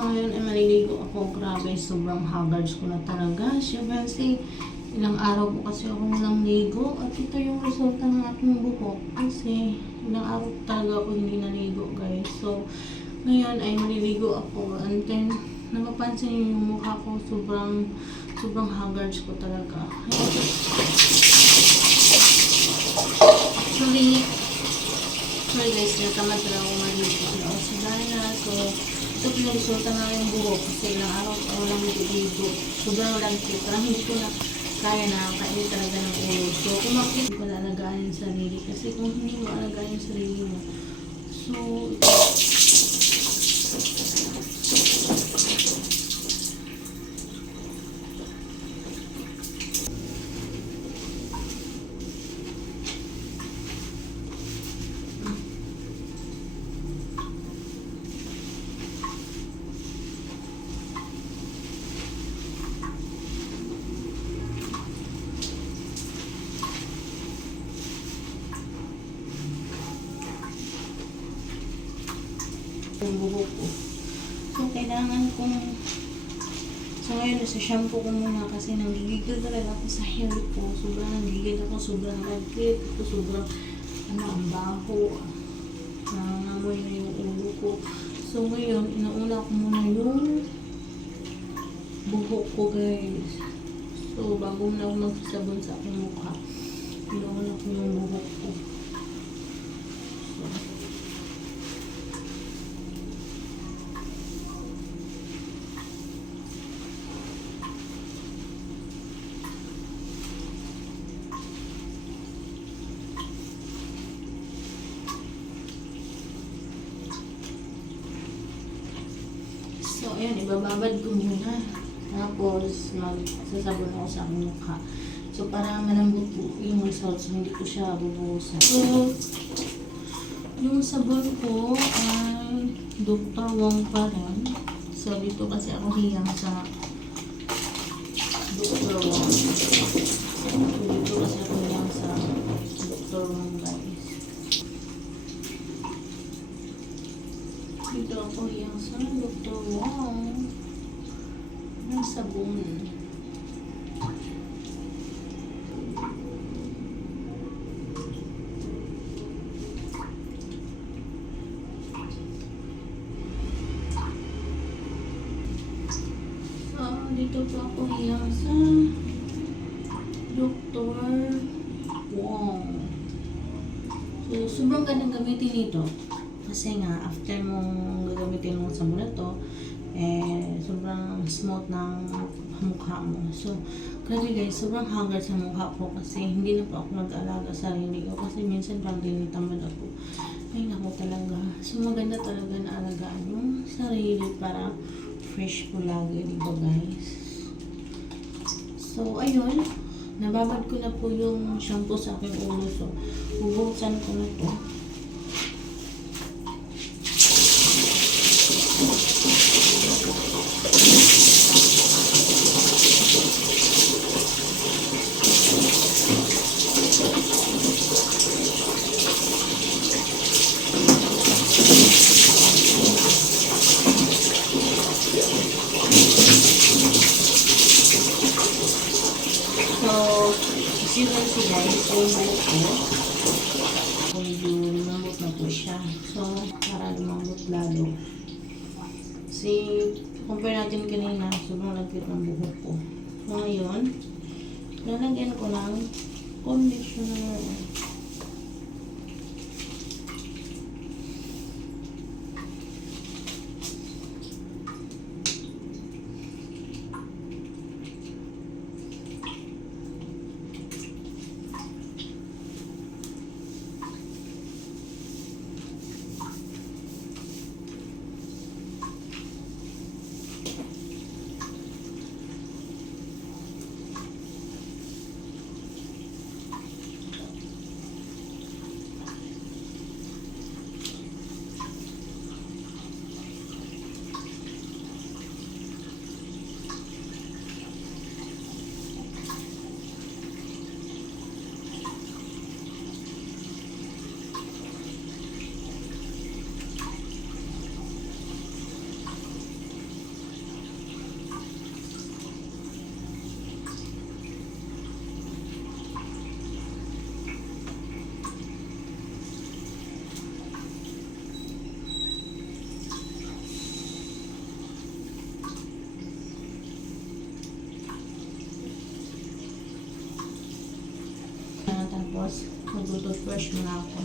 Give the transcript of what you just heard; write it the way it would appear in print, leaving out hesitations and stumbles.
So ngayon ay maliligo ako. Grabe, sobrang haggard ko na talaga. Siyempre kasi ilang araw po kasi ako walang ligo. At ito yung resulta ng aking buhok. Kasi ilang araw talaga ako hindi naligo, guys. So ngayon ay maliligo ako. And then napapansin niyo yung mukha ko. Sobrang haggard ko talaga. Sorry guys, natamad talaga ako maligo. So dahil na, so ito pinag-resulta na yung buhok kasi ilang araw ko walang niligo. Sobrang lagkit. Parang hindi ko na kaya na kainin talaga ng ulo. So kung bakit hindi ko naalagaan yung sarili kasi kung hindi mo alagaan yung sarili mo, so yung buhok ko. So, kailangan kong so, ngayon, sa shampoo ko muna kasi nanggigigil talaga ako sa hair ko. Sobrang nanggigil ako, sobrang lagkit ako, sobrang ang baho. Nangangamoy na yung ulo ko. So, ngayon, inauna ko muna yung buhok ko, guys. So, bago muna ako magsasabon sa aking mukha, inauna ko yung buhok ko. So, ayan, ibababad ko muna. Tapos, magsasabon ako sa aking mukha. So, para malambot po yung results, hindi ko siya bubuhusan. So, yung sabon ko ay Dr. Wong pa rin. So, dito kasi ako hiyang sa Dr. Wong. So, dito kasi ako hiyang sa Dr. Wong, guys. Dito ako hiyang sa Dr. Wong. Ng sabon. Dito po ako hiyang sa Dr. Wong. So, sobrang gandang gamitin nito. Kasi nga, after mong gagamitin mo sa muna to, sobrang smooth ng mukha mo. So, grabe guys, sobrang haggard sa mukha ko kasi hindi na po ako nag-alaga sa sarili ko kasi minsan parang tinitamad ako. Ay, naku talaga. So, maganda talaga na alagaan yung sarili para fresh po lagi, di ba guys? So, ayun. Nababad ko na po yung shampoo sa aking ulo. So, bubuksan ko na to. As you can see guys, yung buhok ko, medyo lumambot na po siya. So, para lumambot lalo. Kasi, compare natin kanina, sobrang lagkit ng buhok ko. So, ngayon, lalagyan ko ng conditioner. Tapos, mag-toothbrush muna ako.